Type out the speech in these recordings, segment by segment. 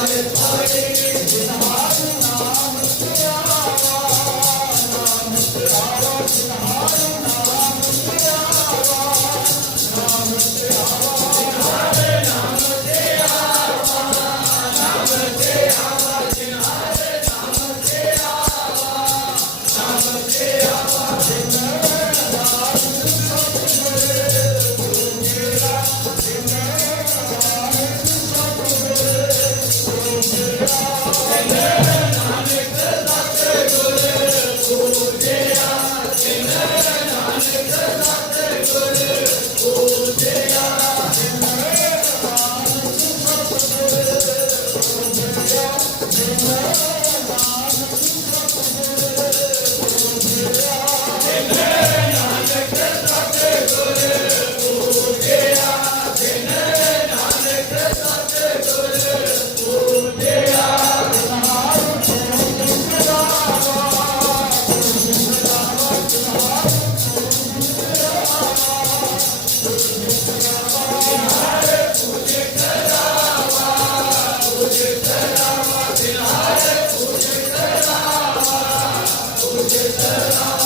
আমাদের Yeah.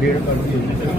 डेढ़ कर करोड़